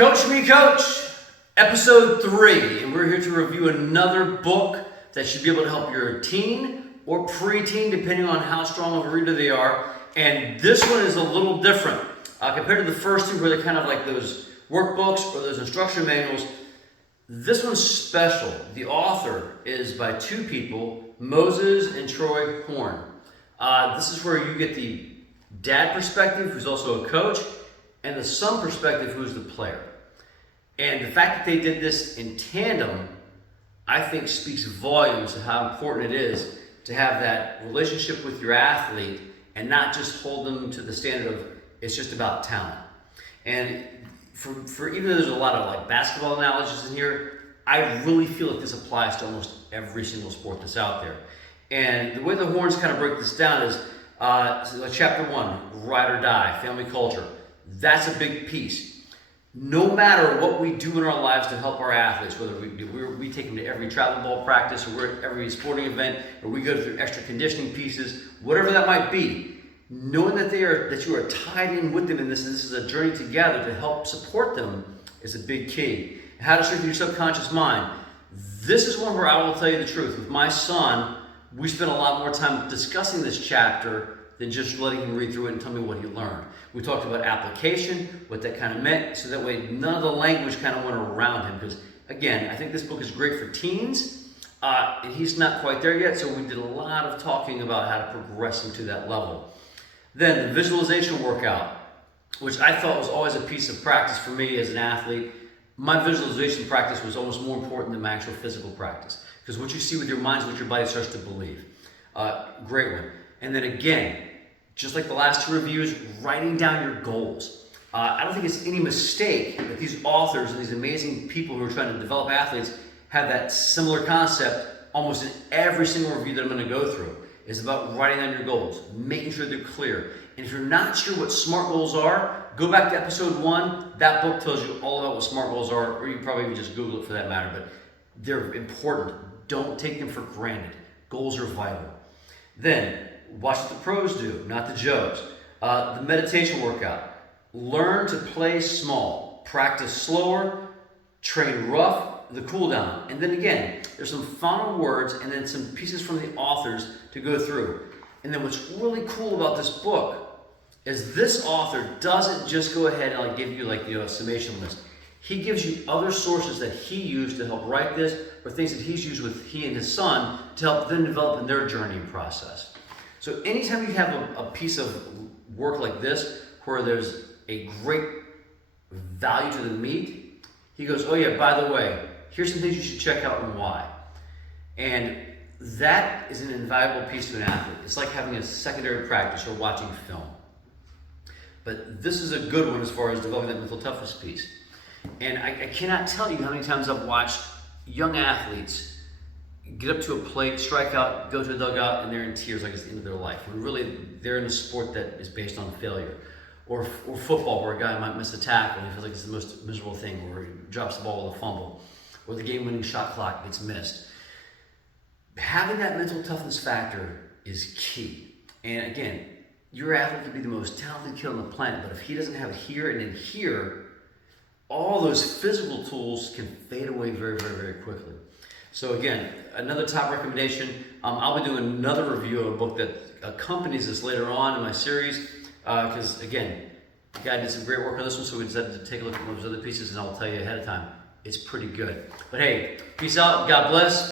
Coach Me Coach, episode 3, and we're here to review another book that should be able to help your teen or preteen, depending on how strong of a reader they are. And this one is a little different compared to the first two, where they're kind of like those workbooks or those instruction manuals. This one's special. The author is by two people, Moses and Troy Horn. This is where you get the dad perspective, who's also a coach, and the son perspective, who's the player. And the fact that they did this in tandem, I think, speaks volumes to how important it is to have that relationship with your athlete and not just hold them to the standard of it's just about talent. And for even though there's a lot of like basketball analogies in here, I really feel like this applies to almost every single sport that's out there. And the way the Horns kind of break this down is like chapter 1, ride or die, family culture. That's a big piece. No matter what we do in our lives to help our athletes, whether we take them to every travel ball practice, or we're at every sporting event, or we go through extra conditioning pieces, whatever that might be, knowing that you are tied in with them in this, and this is a journey together to help support them, is a big key. How to strengthen your subconscious mind. This is one where I will tell you the truth. With my son, we spent a lot more time discussing this chapter than just letting him read through it and tell me what he learned. We talked about application, what that kind of meant, so that way none of the language kind of went around him. Because again, I think this book is great for teens, and he's not quite there yet, so we did a lot of talking about how to progress him to that level. Then the visualization workout, which I thought was always a piece of practice for me as an athlete. My visualization practice was almost more important than my actual physical practice, because what you see with your mind is what your body starts to believe. Great one. And then again, just like the last two reviews, writing down your goals. I don't think it's any mistake that these authors and these amazing people who are trying to develop athletes have that similar concept almost in every single review that I'm going to go through. Is about writing down your goals, making sure they're clear. And if you're not sure what SMART goals are, go back to episode 1. That book tells you all about what SMART goals are, or you can probably just Google it for that matter, but they're important. Don't take them for granted. Goals are vital. Then, watch what the pros do, not the Joes. The meditation workout. Learn to play small. Practice slower. Train rough. The cool down. And then again, there's some final words and then some pieces from the authors to go through. And then what's really cool about this book is this author doesn't just go ahead and give you a summation list. He gives you other sources that he used to help write this, or things that he's used with he and his son to help them develop in their journey and process. So anytime you have a piece of work like this where there's a great value to the meat, he goes, oh yeah, by the way, here's some things you should check out and why. And that is an invaluable piece to an athlete. It's like having a secondary practice or watching film. But this is a good one as far as developing that mental toughness piece. And I cannot tell you how many times I've watched young athletes get up to a plate, strike out, go to a dugout, and they're in tears like it's the end of their life. And really, they're in a sport that is based on failure. Or football, where a guy might miss a tackle and he feels like it's the most miserable thing, or he drops the ball with a fumble, or the game-winning shot clock gets missed. Having that mental toughness factor is key. And again, your athlete could be the most talented kid on the planet, but if he doesn't have it here and in here, all those physical tools can fade away very, very, very quickly. So again, another top recommendation. I'll be doing another review of a book that accompanies this later on in my series, because again, the guy did some great work on this one, so we decided to take a look at one of those other pieces, and I'll tell you ahead of time, it's pretty good. But hey, peace out, God bless.